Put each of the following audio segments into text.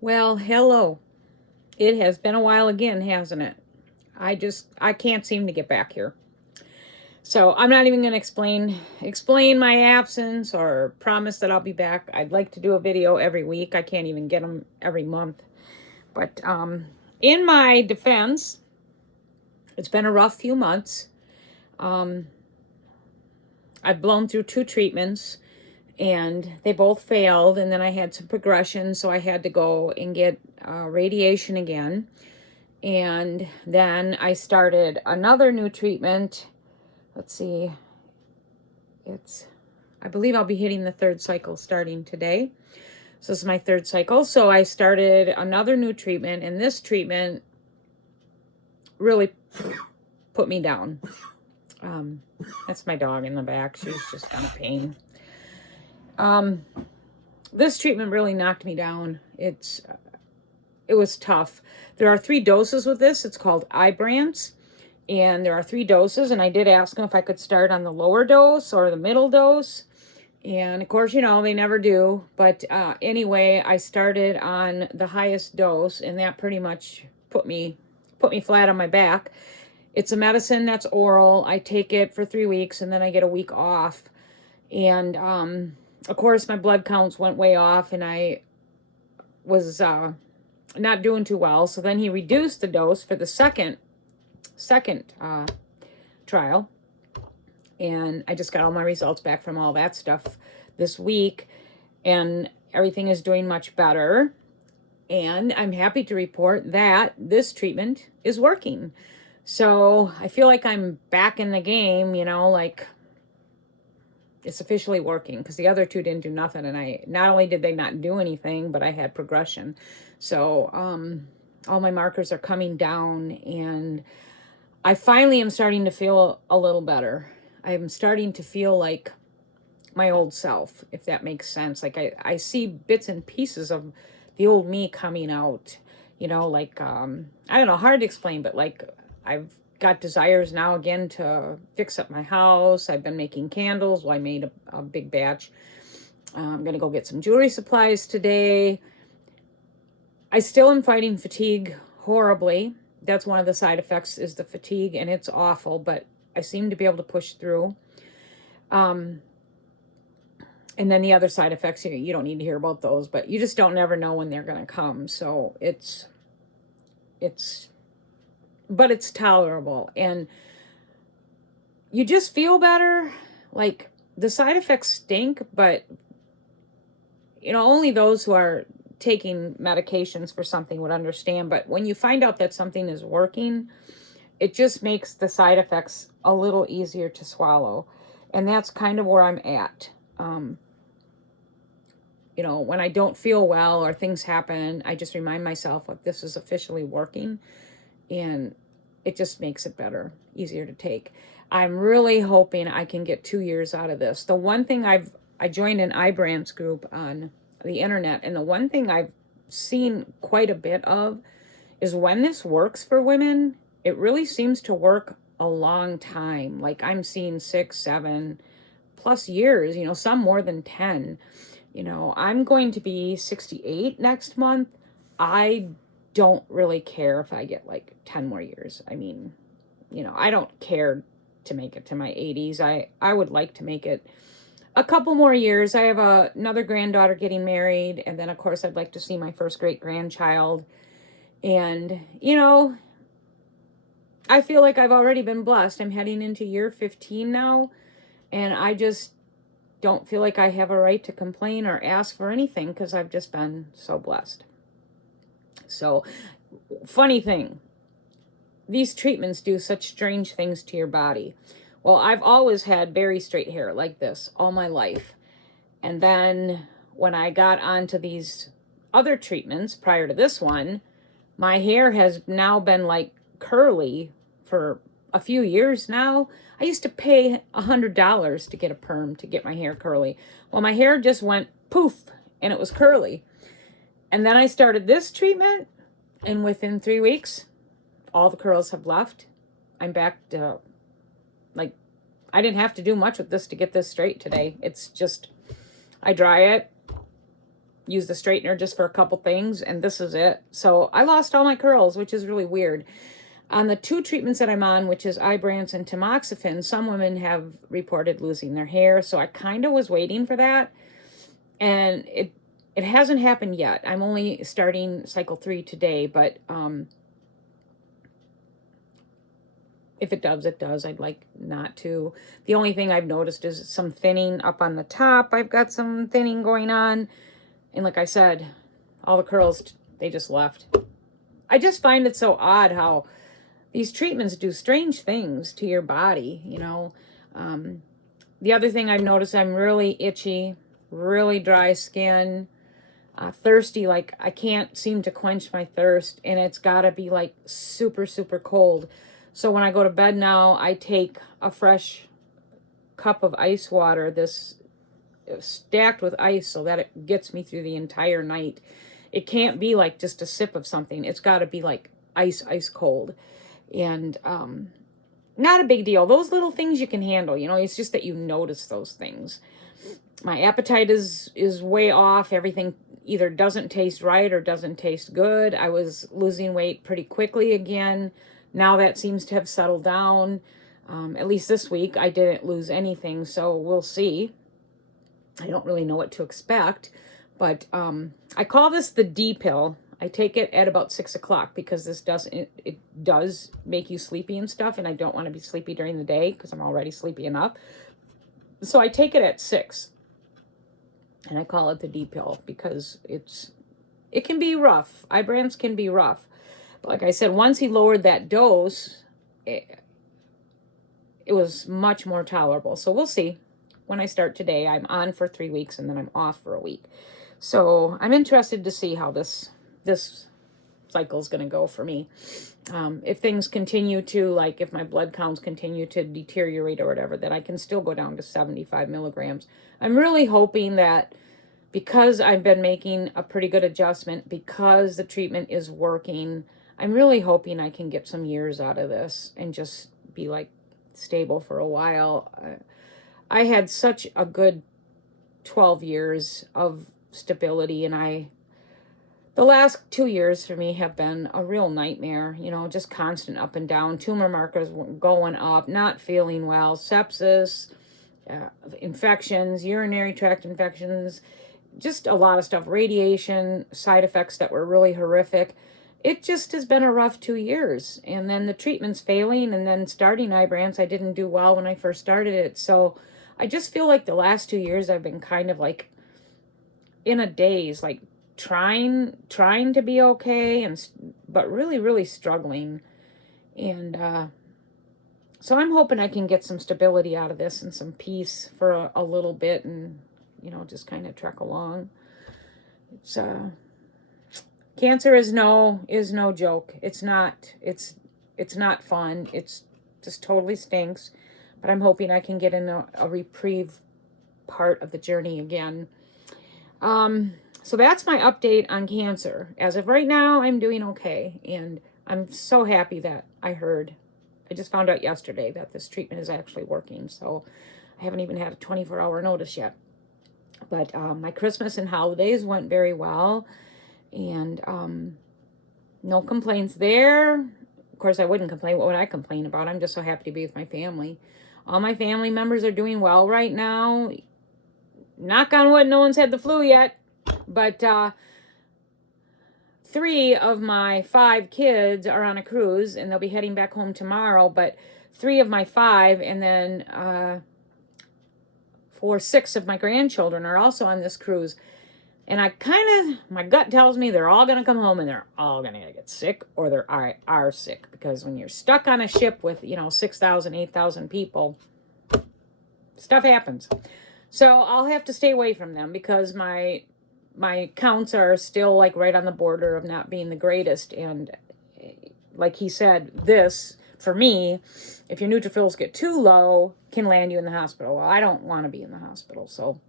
Well, hello. It has been a while again, hasn't it? I can't seem to get back here. So I'm not even going to explain my absence or promise that I'll be back. I'd like to do a video every week. I can't even get them every month. But in my defense, it's been a rough few months. Um, I've blown through 2 treatments and they both failed. And then I had some progression, so I had to go and get radiation again. And then I started another new treatment. Let's see, I believe I'll be hitting the 3rd cycle starting today. So this is my 3rd cycle. So I started another new treatment, and this treatment really put me down. That's my dog in the back. She's just kind of pain. This treatment really knocked me down. It was tough. There are 3 doses with this. It's called Ibrance. And there are 3 doses, and I did ask them if I could start on the lower dose or the middle dose. And of course, they never do. But anyway, I started on the highest dose, and that pretty much put me flat on my back. It's a medicine that's oral. I take it for 3 weeks, and then I get a week off. And of course, my blood counts went way off, and I was not doing too well. So then he reduced the dose for the second trial, and I just got all my results back from all that stuff this week, and everything is doing much better. And I'm happy to report that this treatment is working. So I feel like I'm back in the game, like it's officially working, because the other 2 didn't do nothing, and I not only did they not do anything, but I had progression. So all my markers are coming down, and I finally am starting to feel a little better. I'm starting to feel like my old self, if that makes sense. Like I see bits and pieces of the old me coming out, I don't know, hard to explain, but like I've got desires now again to fix up my house. I've been making candles. Well, I made a big batch. I'm going to go get some jewelry supplies today. I still am fighting fatigue horribly. That's one of the side effects, is the fatigue, and it's awful, but I seem to be able to push through. And then the other side effects, you don't need to hear about those, but you just don't never know when they're going to come. So but it's tolerable, and you just feel better. Like, the side effects stink, but only those who are taking medications for something would understand. But when you find out that something is working, it just makes the side effects a little easier to swallow. And that's kind of where I'm at. When I don't feel well or things happen, I just remind myself that this is officially working, and it just makes it better, easier to take. I'm really hoping I can get 2 years out of this. The one thing I joined an Ibrance group on the internet, and the one thing I've seen quite a bit of is when this works for women, it really seems to work a long time. Like, I'm seeing 6, 7 plus years, some more than 10. I'm going to be 68 next month. I don't really care if I get like 10 more years. I mean, I don't care to make it to my 80s. I would like to make it a couple more years. I have another granddaughter getting married, and then of course I'd like to see my first great grandchild. And I feel like I've already been blessed. I'm heading into year 15 now, and I just don't feel like I have a right to complain or ask for anything, because I've just been so blessed. So, funny thing, these treatments do such strange things to your body. Well, I've always had very straight hair like this all my life. And then when I got onto these other treatments prior to this one, my hair has now been like curly for a few years now. I used to pay $100 to get a perm to get my hair curly. Well, my hair just went poof, and it was curly. And then I started this treatment, and within 3 weeks, all the curls have left. I'm back to, like, I didn't have to do much with this to get this straight today. It's just, I dry it, use the straightener just for a couple things, and this is it. So I lost all my curls, which is really weird. On the 2 treatments that I'm on, which is Ibrance and tamoxifen, some women have reported losing their hair, so I kind of was waiting for that, and it hasn't happened yet. I'm only starting cycle 3 today, but if it does, it does. I'd like not to. The only thing I've noticed is some thinning up on the top. I've got some thinning going on, and like I said, all the curls, they just left. I just find it so odd how these treatments do strange things to your body, you know. The other thing I've noticed, I'm really itchy, really dry skin, thirsty, like I can't seem to quench my thirst, and it's got to be like super, super cold. So when I go to bed now, I take a fresh cup of ice water, this stacked with ice, so that it gets me through the entire night. It can't be like just a sip of something. It's got to be like ice cold. And not a big deal. Those little things you can handle, you know. It's just that you notice those things. My appetite is way off. Everything either doesn't taste right or doesn't taste good. I was losing weight pretty quickly again. Now that seems to have settled down. At least this week I didn't lose anything, so we'll see. I don't really know what to expect, but I call this the D pill. I take it at about 6 o'clock because this it does make you sleepy and stuff, and I don't want to be sleepy during the day because I'm already sleepy enough. So I take it at 6, and I call it the D pill because it can be rough. Ibrance can be rough. But like I said, once he lowered that dose, it was much more tolerable. So we'll see. When I start today, I'm on for 3 weeks, and then I'm off for a week. So I'm interested to see how this cycle is going to go for me. If things continue to, like if my blood counts continue to deteriorate or whatever, then I can still go down to 75 milligrams. I'm really hoping that because I've been making a pretty good adjustment, because the treatment is working, I'm really hoping I can get some years out of this and just be like stable for a while. I had such a good 12 years of stability, and the last 2 years for me have been a real nightmare, you know, just constant up and down, tumor markers going up, not feeling well, sepsis, infections, urinary tract infections, just a lot of stuff, radiation, side effects that were really horrific. It just has been a rough 2 years. And then the treatment's failing, and then starting Ibrance, I didn't do well when I first started it. So I just feel like the last 2 years I've been kind of like in a daze, like trying to be okay, but really struggling. And so I'm hoping I can get some stability out of this and some peace for a little bit, and you know, just kind of trek along. It's cancer is no joke. It's not fun. It's just totally stinks. But I'm hoping I can get in a reprieve part of the journey again. So that's my update on cancer. As of right now, I'm doing okay. And I'm so happy that I just found out yesterday that this treatment is actually working. So I haven't even had a 24-hour notice yet. But my Christmas and holidays went very well. And no complaints there. Of course, I wouldn't complain. What would I complain about? I'm just so happy to be with my family. All my family members are doing well right now. Knock on wood, no one's had the flu yet. But 3 of my 5 kids are on a cruise, and they'll be heading back home tomorrow. But 3 of my 5, and then 6 of my grandchildren are also on this cruise. And my gut tells me they're all going to come home and they're all going to get sick, or they are sick. Because when you're stuck on a ship with, 6,000, 8,000 people, stuff happens. So I'll have to stay away from them because my counts are still like right on the border of not being the greatest. And like he said, this, for me, if your neutrophils get too low, can land you in the hospital. Well, I don't want to be in the hospital, so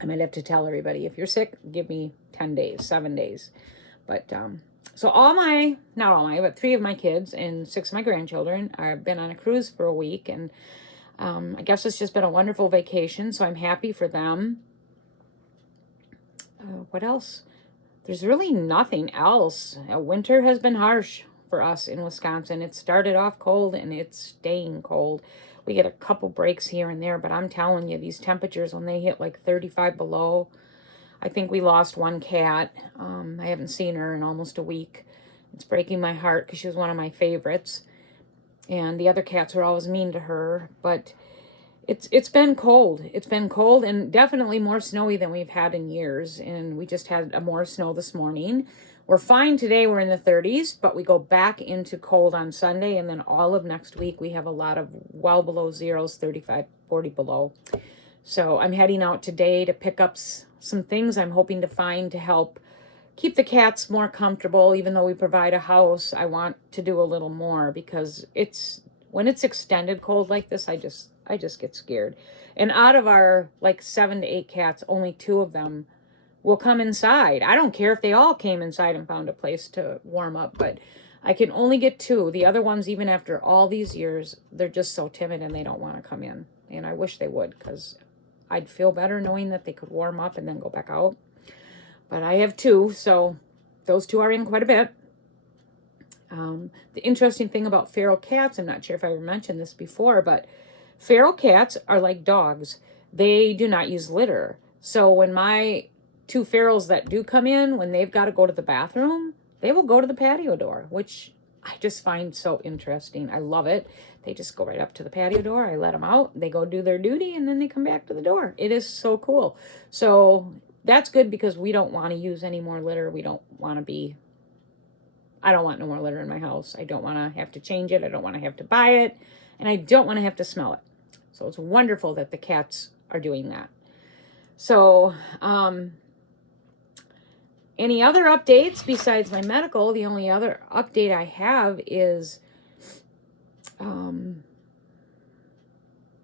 I might have to tell everybody, if you're sick, give me 10 days, 7 days. But so not all my, but 3 of my kids and 6 of my grandchildren have been on a cruise for a week. And I guess it's just been a wonderful vacation, so I'm happy for them. What else? There's really nothing else. Winter has been harsh for us in Wisconsin. It started off cold and it's staying cold. We get a couple breaks here and there, but I'm telling you, these temperatures, when they hit like 35 below, I think we lost one cat. I haven't seen her in almost a week. It's breaking my heart because she was one of my favorites. And the other cats were always mean to her, but it's been cold. It's been cold and definitely more snowy than we've had in years. And we just had more snow this morning. We're fine today. We're in the 30s, but we go back into cold on Sunday. And then all of next week, we have a lot of well below zeros, 35, 40 below. So I'm heading out today to pick up some things I'm hoping to find to help keep the cats more comfortable. Even though we provide a house, I want to do a little more because when it's extended cold like this, I just get scared. And out of our like 7 to 8 cats, only 2 of them will come inside. I don't care if they all came inside and found a place to warm up, but I can only get 2. The other ones, even after all these years, they're just so timid and they don't want to come in. And I wish they would, because I'd feel better knowing that they could warm up and then go back out. But I have 2, so those 2 are in quite a bit. The interesting thing about feral cats, I'm not sure if I mentioned this before, but feral cats are like dogs. They do not use litter. So when my 2 ferals that do come in, when they've got to go to the bathroom, they will go to the patio door, which I just find so interesting. I love it. They just go right up to the patio door. I let them out. They go do their duty, and then they come back to the door. It is so cool. So that's good because we don't want to use any more litter. We don't want to be... I don't want no more litter in my house. I don't want to have to change it. I don't want to have to buy it. And I don't want to have to smell it. So it's wonderful that the cats are doing that. So, any other updates besides my medical? The only other update I have is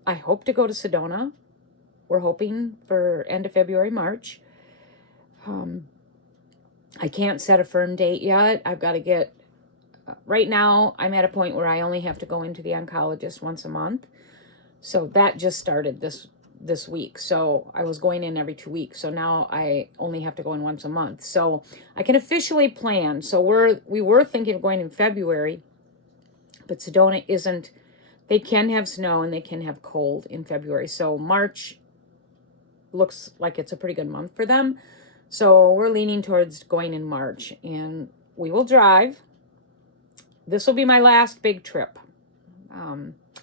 I hope to go to Sedona. We're hoping for end of February, March. I can't set a firm date yet. I've got to get... right now, I'm at a point where I only have to go into the oncologist once a month. So that just started this week. So I was going in every 2 weeks. So now I only have to go in once a month. So I can officially plan. So we were thinking of going in February, but Sedona isn't. They can have snow and they can have cold in February. So March looks like it's a pretty good month for them. So we're leaning towards going in March, and we will drive. This will be my last big trip.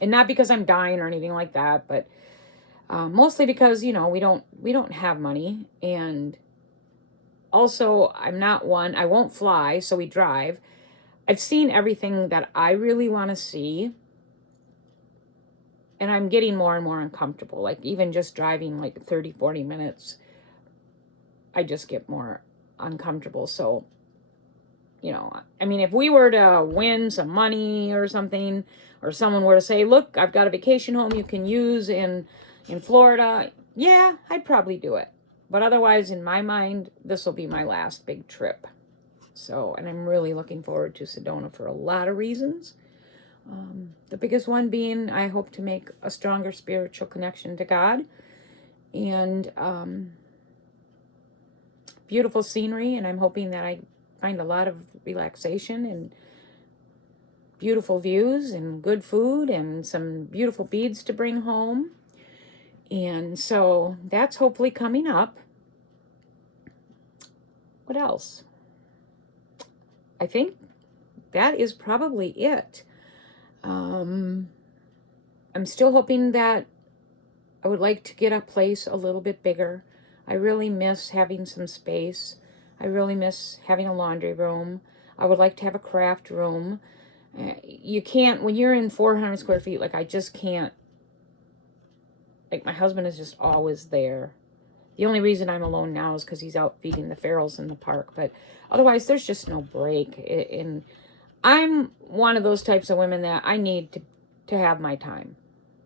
And not because I'm dying or anything like that, but mostly because, we don't have money. And also, I won't fly, so we drive. I've seen everything that I really want to see. And I'm getting more and more uncomfortable. Like even just driving like 30, 40 minutes, I just get more uncomfortable. So, if we were to win some money or something, or someone were to say, look, I've got a vacation home you can use in Florida, yeah, I'd probably do it. But otherwise, in my mind, this will be my last big trip. So, and I'm really looking forward to Sedona for a lot of reasons. The biggest one being I hope to make a stronger spiritual connection to God. And beautiful scenery, and I'm hoping that I find a lot of relaxation and beautiful views and good food and some beautiful beads to bring home. And so that's hopefully coming up. What else? I think that is probably it. I'm still hoping that I would like to get a place a little bit bigger. I really miss having some space. I really miss having a laundry room. I would like to have a craft room. You can't, when you're in 400 square feet, like I just can't, like my husband is just always there. The only reason I'm alone now is because he's out feeding the ferals in the park. But otherwise, there's just no break. And I'm one of those types of women that I need to have my time.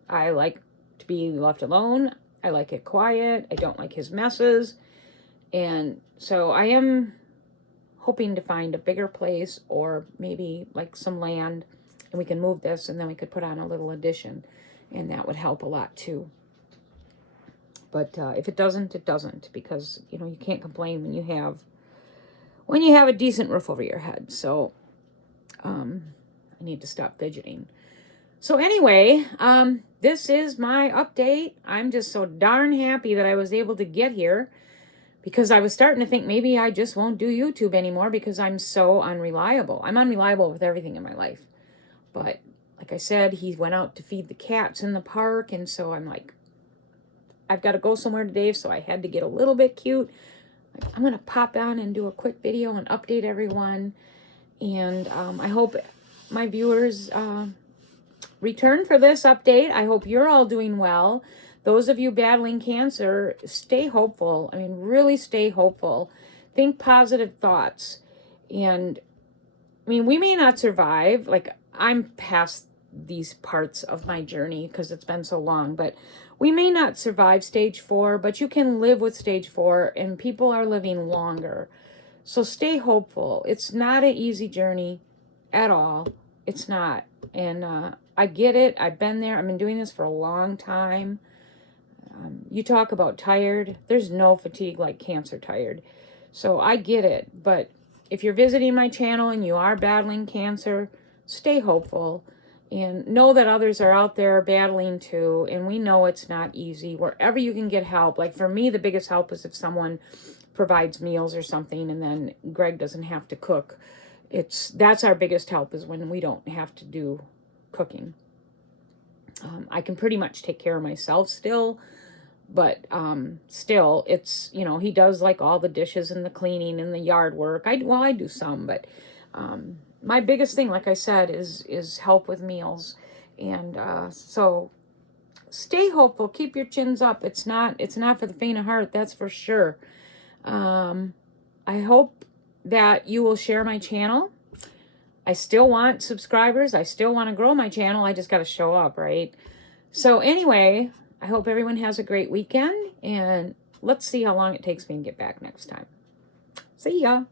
I like to be left alone. I like it quiet. I don't like his messes. And so I am hoping to find a bigger place or maybe like some land, and we can move this and then we could put on a little addition, and that would help a lot too. But if it doesn't, it doesn't, because, you know, you can't complain when you have a decent roof over your head. So I need to stop fidgeting. So anyway, this is my update. I'm just so darn happy that I was able to get here, because I was starting to think maybe I just won't do YouTube anymore because I'm so unreliable. I'm unreliable with everything in my life. But like I said, he went out to feed the cats in the park, and so I'm like, I've got to go somewhere today, so I had to get a little bit cute. Like, I'm going to pop on and do a quick video and update everyone. And I hope my viewers return for this update. I hope you're all doing well. Those of you battling cancer, stay hopeful. I mean, really stay hopeful. Think positive thoughts. And I mean, we may not survive. Like, I'm past these parts of my journey because it's been so long, but we may not survive stage 4, but you can live with stage 4, and people are living longer. So stay hopeful. It's not an easy journey at all. It's not. And I get it. I've been there. I've been doing this for a long time. You talk about tired. There's no fatigue like cancer tired. So I get it. But if you're visiting my channel and you are battling cancer, stay hopeful. And know that others are out there battling too. And we know it's not easy. Wherever you can get help. Like for me, the biggest help is if someone provides meals or something, and then Greg doesn't have to cook. That's our biggest help, is when we don't have to do cooking. I can pretty much take care of myself still, but still, it's, you know, he does like all the dishes and the cleaning and the yard work. I do some, but my biggest thing, like I said, is help with meals. And so stay hopeful, keep your chins up. It's not for the faint of heart, that's for sure. I hope that you will share my channel. I still want subscribers. I still want to grow my channel. I just got to show up, right? So anyway, I hope everyone has a great weekend, and let's see how long it takes me to get back next time. See ya.